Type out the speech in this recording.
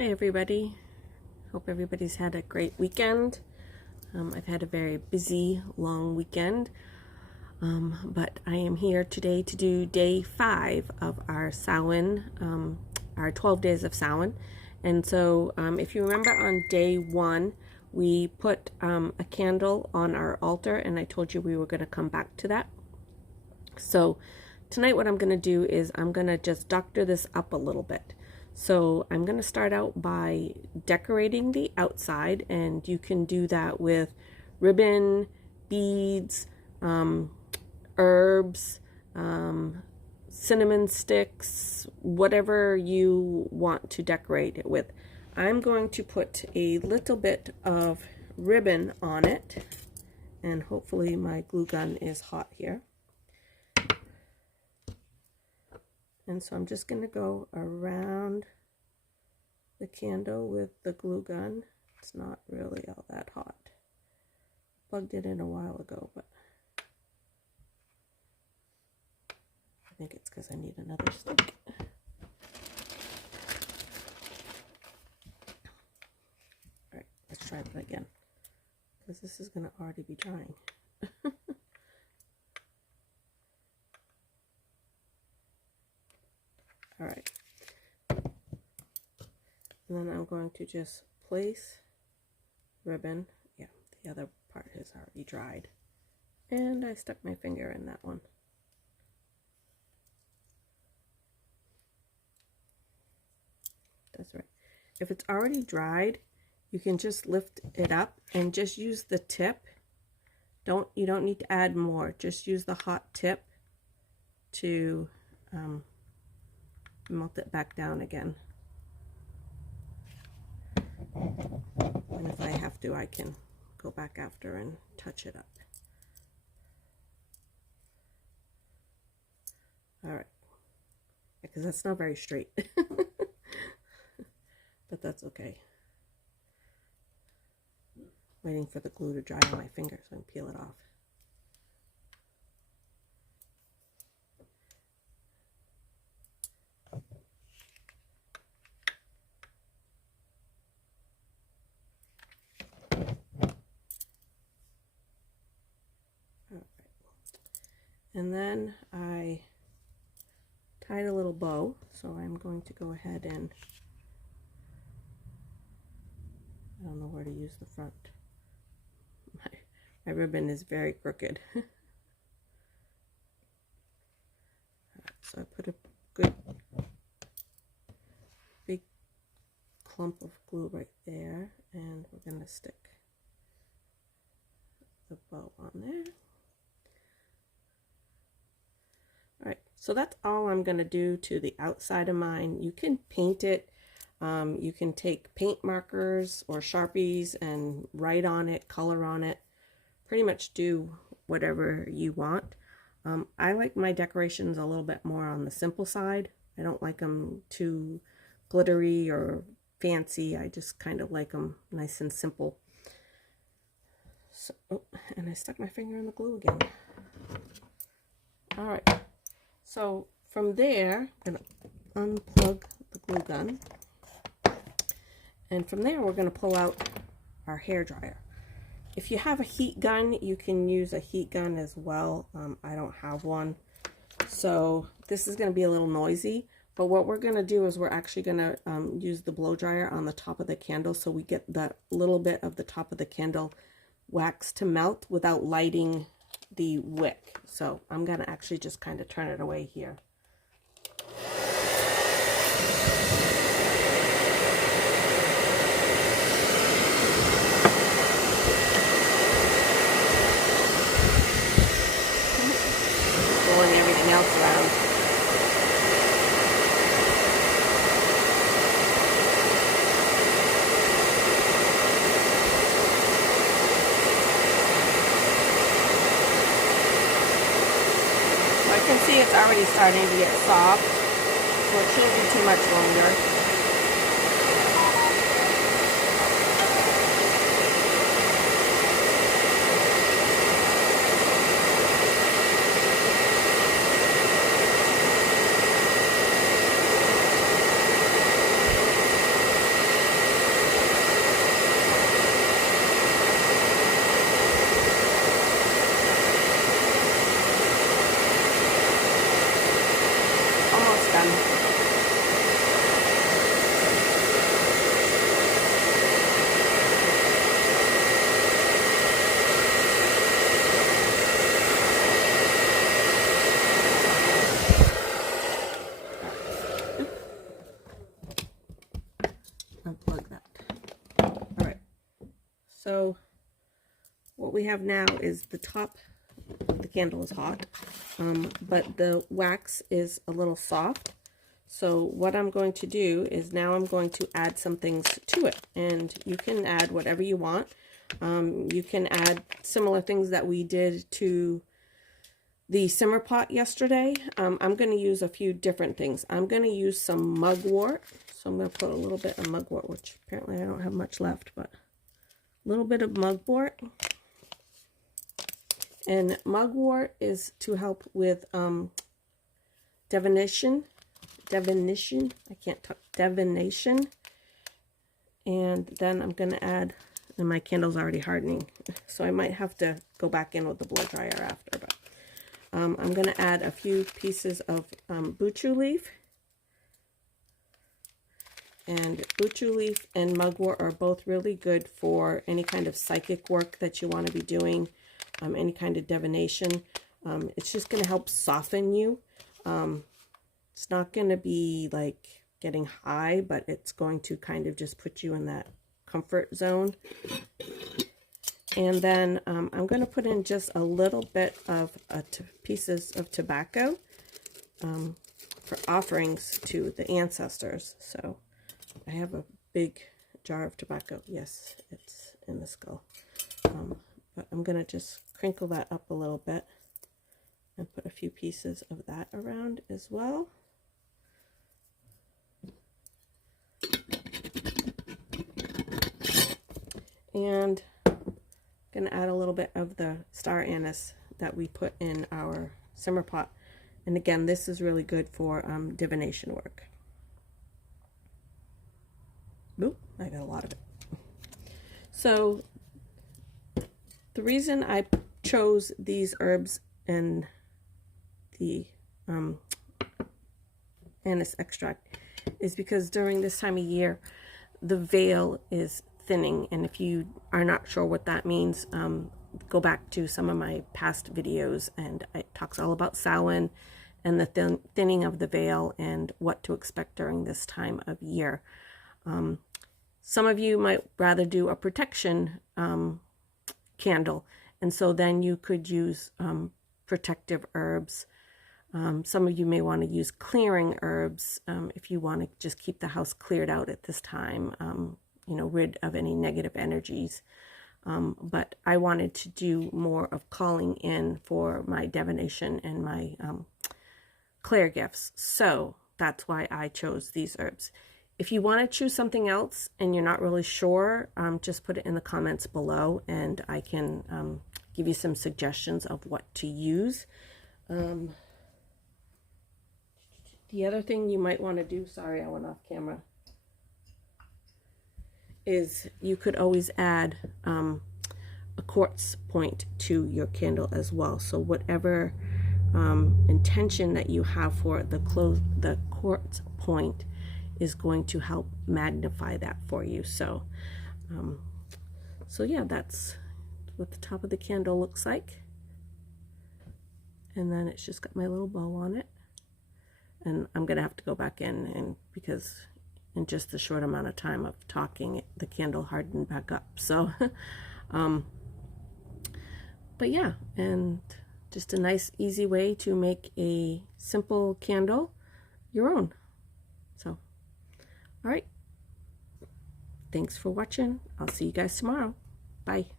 Hi everybody. Hope everybody's had a great weekend. I've had a very busy, long weekend, but I am here today to do day 5 of our Samhain, our 12 days of Samhain. And so if you remember on day 1, we put a candle on our altar, and I told you we were going to come back to that. So tonight what I'm going to do is I'm going to just doctor this up a little bit. So I'm going to start out by decorating the outside, and you can do that with ribbon, beads, herbs, cinnamon sticks, whatever you want to decorate it with. I'm going to put a little bit of ribbon on it, and hopefully my glue gun is hot here. And so I'm just going to go around the candle with the glue gun. It's not really all that hot. Plugged it in a while ago, but I think it's because I need another stick. Alright, let's try that again, because this is going to already be drying. Alright, and then I'm going to just place ribbon. Yeah, the other part is already dried, and I stuck my finger in that one. That's right. If it's already dried, you can just lift it up and just use the tip. You don't need to add more. Just use the hot tip to melt it back down again. And if I have to, I can go back after and touch it up. Alright, because that's not very straight. But that's okay. Waiting for the glue to dry on my finger so I can peel it off. And then I tied a little bow, so I'm going to go ahead and, I don't know where to use the front. My ribbon is very crooked. So I put a good big clump of glue right there, and we're going to stick the bow on there. Alright, so that's all I'm going to do to the outside of mine. You can paint it. You can take paint markers or Sharpies and write on it, color on it. Pretty much do whatever you want. I like my decorations a little bit more on the simple side. I don't like them too glittery or fancy. I just kind of like them nice and simple. So, oh, and I stuck my finger in the glue again. Alright. So from there, I'm going to unplug the glue gun, and from there we're going to pull out our hair dryer. If you have a heat gun, you can use a heat gun as well. I don't have one, so this is going to be a little noisy, but what we're going to do is we're actually going to use the blow dryer on the top of the candle, so we get that little bit of the top of the candle wax to melt without lighting the wick. So I'm going to actually just kind of turn it away here. Pulling everything else around. I can see it's already starting to get soft, so it shouldn't be too much longer. So what we have now is the top of the candle is hot, but the wax is a little soft. So what I'm going to do is now I'm going to add some things to it, and you can add whatever you want. You can add similar things that we did to the simmer pot yesterday. I'm going to use a few different things. I'm going to use some mugwort. So I'm going to put a little bit of mugwort, which apparently I don't have much left, but a little bit of mugwort. And mugwort is to help with divination. I can't talk. Divination. And then I'm going to add, and my candle's already hardening, so I might have to go back in with the blow dryer after, but I'm going to add a few pieces of buchu leaf. And buchu leaf and mugwort are both really good for any kind of psychic work that you want to be doing, any kind of divination. It's just going to help soften you. It's not going to be like getting high, but it's going to kind of just put you in that comfort zone. And then I'm going to put in just a little bit of pieces of tobacco for offerings to the ancestors. So I have a big jar of tobacco. Yes, it's in the skull. But I'm going to just crinkle that up a little bit and put a few pieces of that around as well. And I'm going to add a little bit of the star anise that we put in our simmer pot. And again, this is really good for divination work. Oop, I got a lot of it. So the reason I chose these herbs and the anise extract is because during this time of year, the veil is thinning, and if you are not sure what that means, go back to some of my past videos, and it talks all about Samhain and the thinning of the veil and what to expect during this time of year. Some of you might rather do a protection candle, and so then you could use protective herbs. Some of you may want to use clearing herbs if you want to just keep the house cleared out at this time, you know, rid of any negative energies. But I wanted to do more of calling in for my divination and my clear gifts. So that's why I chose these herbs. If you want to choose something else and you're not really sure, just put it in the comments below, and I can give you some suggestions of what to use. The other thing you might want to do, sorry, I went off camera, is you could always add a quartz point to your candle as well. So whatever intention that you have for the quartz point is going to help magnify that for you. So so yeah, that's what the top of the candle looks like. And then it's just got my little bow on it. And I'm gonna have to go back in, and because in just a short amount of time of talking, the candle hardened back up. So but yeah, and just a nice easy way to make a simple candle your own. So all right, thanks for watching. I'll see you guys tomorrow. Bye.